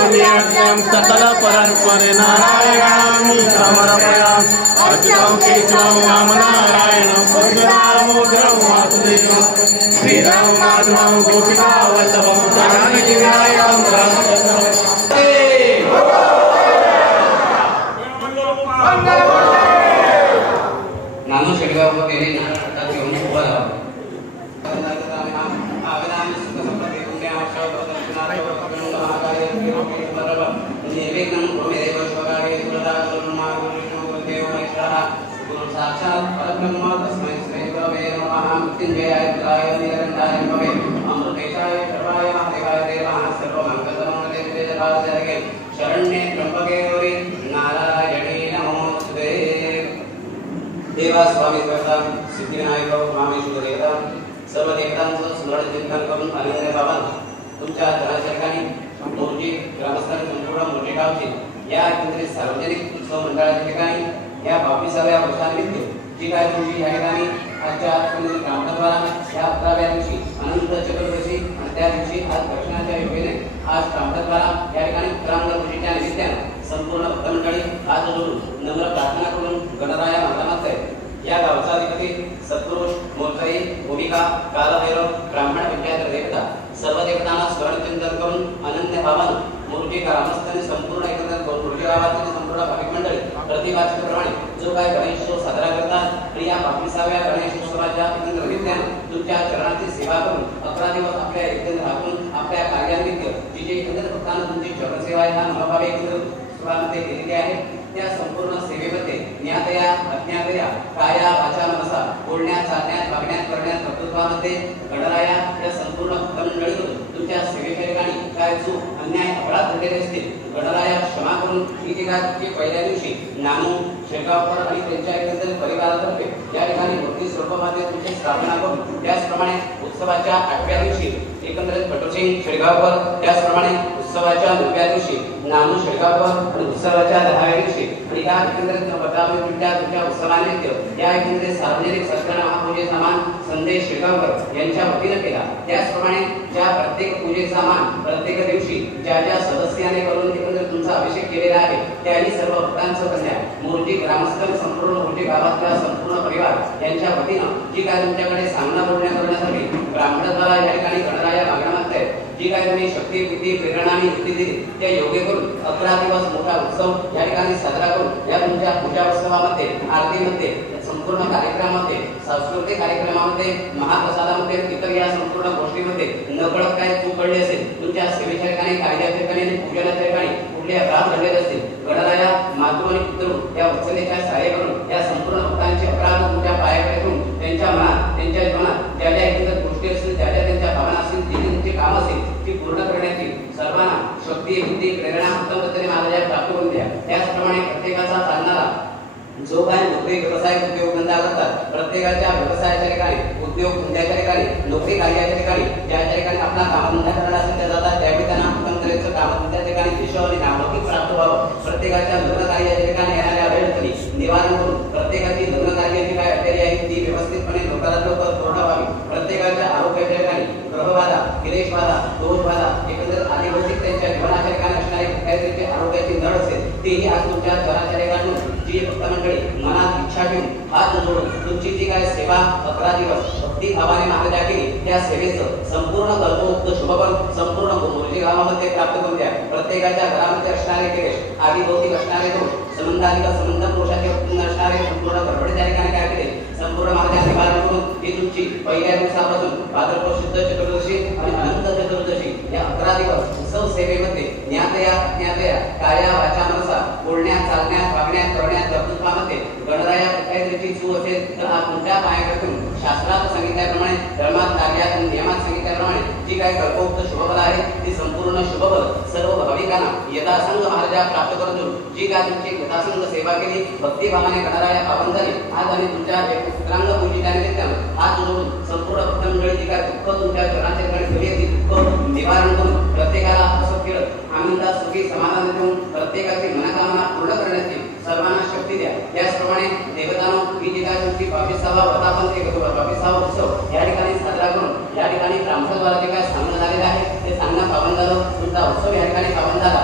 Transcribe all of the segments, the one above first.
सकल परस्परे नारायणामि समर्पयामि अच्युतं केशवं रामनारायणं परशुरामोग्रं वासुदेवं श्रीराम माधवं गोपिका वल्लभं जानकी नायकं नानो शेडगाव वगैरे नाटकात घेऊन उभा राहा. साक्षात परब्रह्म तस्मै श्री गुरवे नमः. मृत्युंजयाय रुद्राय निरंजनाय भवे अमृतेशाय सर्वाय महादेवाय नमः. सर्वमंगलमंगले जगदाधारके शरण्ये त्र्यंबके गौरी नारायणे नमोस्तुते. देवा स्वामी देवता सिद्धिविनायक मामेश्वर देवता सर्व देवतांचं स्मरण चिंतन करून आनंद बाबा तुमच्या धनाचरकाने मूर्ती ग्रामस्थांनी संपूर्ण मोठे गावचे या केंद्रीय सार्वजनिक उत्सव मंडळाच्या ठिकाणी या 22व्या वर्षानिमित्त जी काय तुमची या ठिकाणी आजच्या ग्रामपंचायतद्वारा या 11व्या दिवशी अनंत चतुर्दशी आणि त्या दिवशी आज दर्शनाच्या योगेने आज ग्रामपंचायतद्वारा या ठिकाणी उत्तरांग पूजेच्या निमित्ताने संपूर्ण भक्तमंडळी हात जोडून नम्र प्रार्थना करून गणराया माध्यमात आहे. या गावचा अधिपती सत्पुरुष मोरचाई भूमिका कालभैरव ब्राह्मण पंचायत देवता सर्व देवतांना स्मरण चिंतन करून अनन्य भावाने मूर्ती ग्रामस्थांनी संपूर्ण एकत्र करून मूर्ती गावातील संपूर्ण भाविक मंडळी प्रतिभाप्रमाणे जो काय गणेशोत्सव साजरा करतात आणि या 22व्या गणेशोत्सवाच्या एकत्र निमित्ताने तुमच्या चरणाची सेवा करून 11 दिवस आपल्या एकत्र राहून आपल्या कार्यानिमित्त जी जी एकत्र भक्तांना तुमची चरणसेवा ह्या मनोभावे एकत्र सुरामध्ये केलेली आहे त्या संपूर्ण सेवेमध्ये ज्ञातया अज्ञातया काया वाचा मनसा बोलण्यात चालण्यात वागण्यात करण्यात कर्तृत्वामध्ये गणराया या संपूर्ण भक्तमंडळीकडून तुमच्या सेवेच्या ठिकाणी काय जो अन्याय अपराध घडलेले असतील गणराया क्षमा करून ही ठिकाणी पहिल्या दिवशी नानू शेगावकर आणि त्यांच्या एकंदरीत परिवारातर्फे या ठिकाणी मूर्ती स्वरूपामध्ये तुमची स्थापना करून त्याचप्रमाणे उत्सवाच्या 8व्या दिवशी एकंदरीत पटोसिंग शेगावकर त्याचप्रमाणे उत्सवाच्या 9व्या दिवशी नानू शेगावकर आणि उत्सवाच्या 10व्या दिवशी आणि या एकंदरीत तुमच्या उत्सवानिमित्त या एकंदरीत सार्वजनिक सत्कार महापूजेचा मान संदेश शेगावकर यांच्या वतीने केला. त्याचप्रमाणे ज्या प्रत्येक पूजेचा मान प्रत्येक दिवशी ज्या ज्या सदस्याने करून एकंदरीत तुमचा अभिषेक केलेला आहे त्याही सर्व भक्तांचं कन्या मूर्ती ग्रामस्थ संपूर्ण मूर्ती गावातला संपूर्ण परिवार यांच्या वतीने जी काय तुमच्याकडे सामना करण्यासाठी ब्राह्मणाद्वारा या ठिकाणी गणराया मागण्या मागतायत जी काय तुम्ही शक्ती बुद्धी प्रेरणा आणि युक्ती दिली त्या योग्य करून 11 दिवस मोठा उत्सव या ठिकाणी साजरा करून या तुमच्या पूजा उत्सवामध्ये आरतीमध्ये संपूर्ण कार्यक्रमामध्ये सांस्कृतिक कार्यक्रमामध्ये महाप्रसादामध्ये इतर या संपूर्ण गोष्टीमध्ये नकळत काय चूक घडली असेल तुमच्या सेवेच्या ठिकाणी कार्याच्या ठिकाणी आणि पूजनाच्या ठिकाणी कुठले अपराध घडलेले असतील गणराया मातृ आणि पितृ या वत्सलेच्या सहाय्य करून या संपूर्ण भक्तांचे अपराध तुमच्या पायाकडे ठेवून त्यांच्या मनात त्यांच्या जीवनात ज्या ज्या एकंदर गोष्टी असतील ज्या ज्या त्यांच्या भावना असतील जी त्यांची काम असेल ती पूर्ण करण्याची सर्वांना शक्ती बुद्धी प्रेरणा उत्तम पद्धतीने महाराजा प्राप्त करून द्या. त्याचप्रमाणे प्रत्येकाचा चालणारा जो काय नोकरी व्यवसाय उद्योगधंदा करतात प्रत्येकाच्या व्यवसायाच्या ठिकाणी उद्योग धंद्याच्या ठिकाणी नोकरी कार्याच्या ठिकाणी ज्या ठिकाणी आपला कामधंदा करणार असेल त्या जातात त्यावेळी त्यांना एकंदरीत कामधंद्याच्या ठिकाणी यश आणि नामांकित प्राप्त व्हावं. प्रत्येकाच्या लग्न कार्याच्या ठिकाणी येणाऱ्या अडचणी निवारण करून प्रत्येकाची लग्न कार्याची काय अडचणी आहे ती व्यवस्थितपणे लवकरात लवकर पूर्ण व्हावी. प्रत्येकाच्या आरोग्याच्या ठिकाणी ग्रहबाधा क्लेशबाधा दोषबाधा एकंदरीत आदिभौतिक त्यांच्या जीवनाच्या ठिकाणी असणारे काहीतरी आरोग्याची नळ असेल तेही आज तुमच्या चराच्या ठिकाणी जी भक्तमंडळी मनात इच्छा ठेवून हात जोडून तुमची जी काय सेवा 11 दिवस भक्ती भावाने महाराजा केली त्या सेवेचं संपूर्ण कर्तृत्व शुभफल संपूर्ण मूर्ती गावामध्ये प्राप्त करून द्या. प्रत्येकाच्या घरामध्ये असणारे क्लेश आदिभौतिक असणारे दोष संबंधाधिक संबंध पुरुषाचे असणारे संपूर्ण गडबडी त्या ठिकाणी काय केले संपूर्ण महाराजा निवारण करून ही तुमची पहिल्या दिवसापासून भाद्रपद शुद्ध चतुर्दशी आणि अनंत चतुर्दशी या 11 दिवस उत्सव सेवेमध्ये ज्ञातया अज्ञातया काया वाचा मनसा बोलण्यात चालण्यात वागण्यात करण्यात कर्तृत्वामध्ये गणराया काहीतरी चूक असेल तर आज तुमच्या पायाकडून शास्त्रात सांगितल्याप्रमाणे धर्मात कार्यात आणि नियमात सांगितल्याप्रमाणे जी काही कल्पोक्त शुभफल आहे ती संपूर्ण शुभफल सर्व भाविकांना यथासंग महाराजा प्राप्त करून देऊन जी काय तुमची यथासंग सेवा केली भक्तिभावाने गणराया पावन झाली आज आणि तुमच्या उत्तरांग पूजेच्या निमित्तानं हात जोडून संपूर्ण भक्तमंडळी जी काय दुःख तुमच्या चरणाच्या ठिकाणी ठेवली ती दुःख निवारण करून प्रत्येकाला हसत खेळत आनंदात सुखी समाधान देऊन प्रत्येकाची मनोकामना पूर्ण करण्याची सर्वांना शक्ती द्या. त्याचप्रमाणे देवतांनो ही जी काय तुमची 22वा वर्धापन 22वा उत्सव या ठिकाणी साजरा करून या ठिकाणी ब्राह्मणाद्वारा जे काय सांगण्यात आलेलं आहे ते सांगणं पावन झालं तुमचा उत्सव या ठिकाणी पावन झाला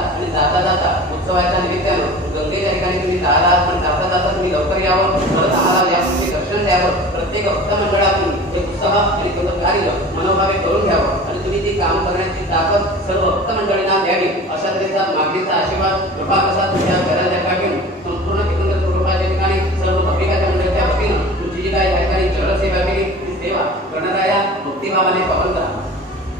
प्रत्येक भक्त मंडळातून एक उत्साह आणि तुमचं कार्य मनोभावे करून घ्यावं आणि तुम्ही ती काम करण्याची ताकद सर्व भक्त मंडळींना द्यावी अशा तऱ्हेचा मागणीचा आशीर्वाद कृपा प्रसाद तुमच्या घराच्या घेऊन संपूर्ण एकंदर कुटुंबाच्या ठिकाणी सर्व भक्तिकाच्या मंडळाच्या वतीनं तुमची जी काही ठिकाणी जलसेवा केली ती सेवा करणाऱ्या भक्तिभावाने पावन करा.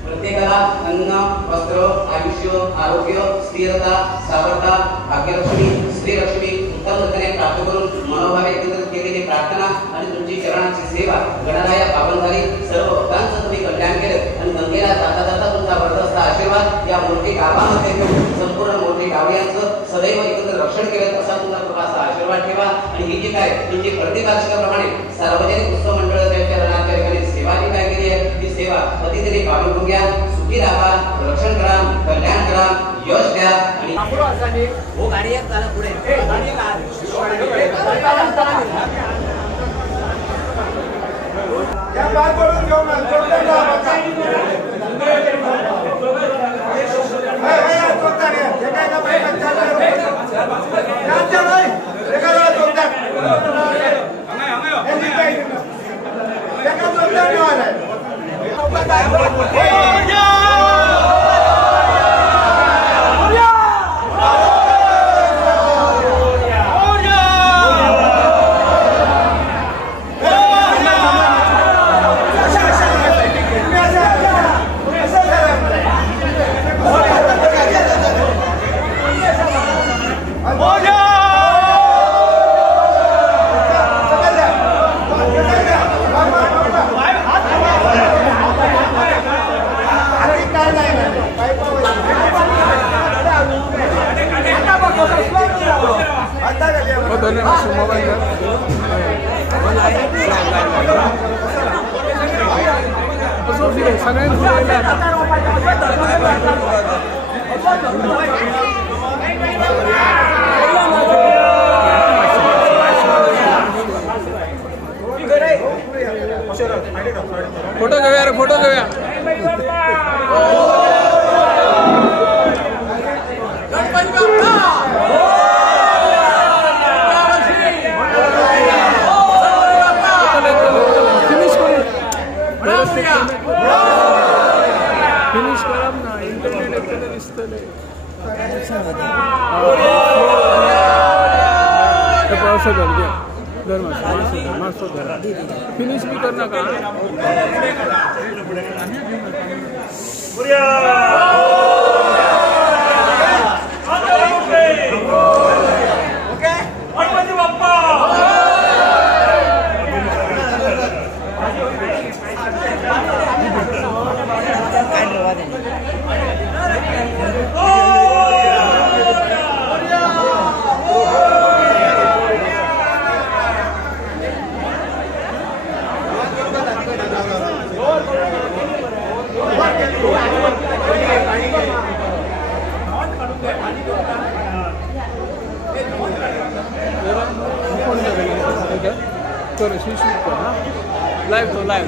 प्रत्येकाला अन्न वस्त्र आयुष्य आरोग्य स्थिरता सावरता भाग्यलक्ष्मी श्रीलक्ष्मी उत्तम रीतीने प्राप्त करून मनोभावे एकत्रित केलेली प्रार्थना आणि तुमची चरणांची सेवा गणराया पावन झाली. सर्व भक्तांचं तुम्ही कल्याण केलं आणि गंगेला जाता जाता तुमचा वरदस्त आशीर्वाद या मूर्ती गावामध्ये घेऊन संपूर्ण मूर्ती गावयांचं सदैव एकत्र रक्षण केलं असा तुमचा कृपाचा आशीर्वाद ठेवा. आणि ही जी काय तुमची प्रतिपार्षिकाप्रमाणे सार्वजनिक उत्सव मंडळाच्या रणाच्या ठिकाणी सेवा जी काय केली आहे ती सेवा अतिथीने पावन घ्या. सुखी राहा, रक्षण करा, कल्याण करा, यश द्या. आणि हो गाडी एक चालत पुढे या बार पडून घेऊन फोटो घेऊया रे, फोटो घेऊया. फिनिश करा ना, इंटरनेट एकदा दिसतले पावसात घ्या दर मासो धरा फिनिश भी करना का लाइव तो लाइव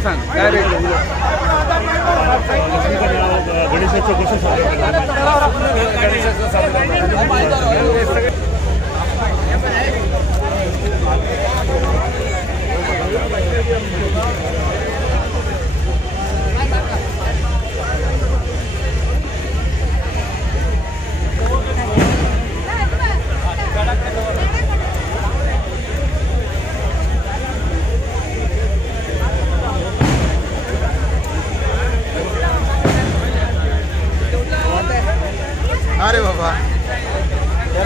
सांग काय रे गणेशाचं कसं अरे बाबा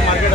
मार्केट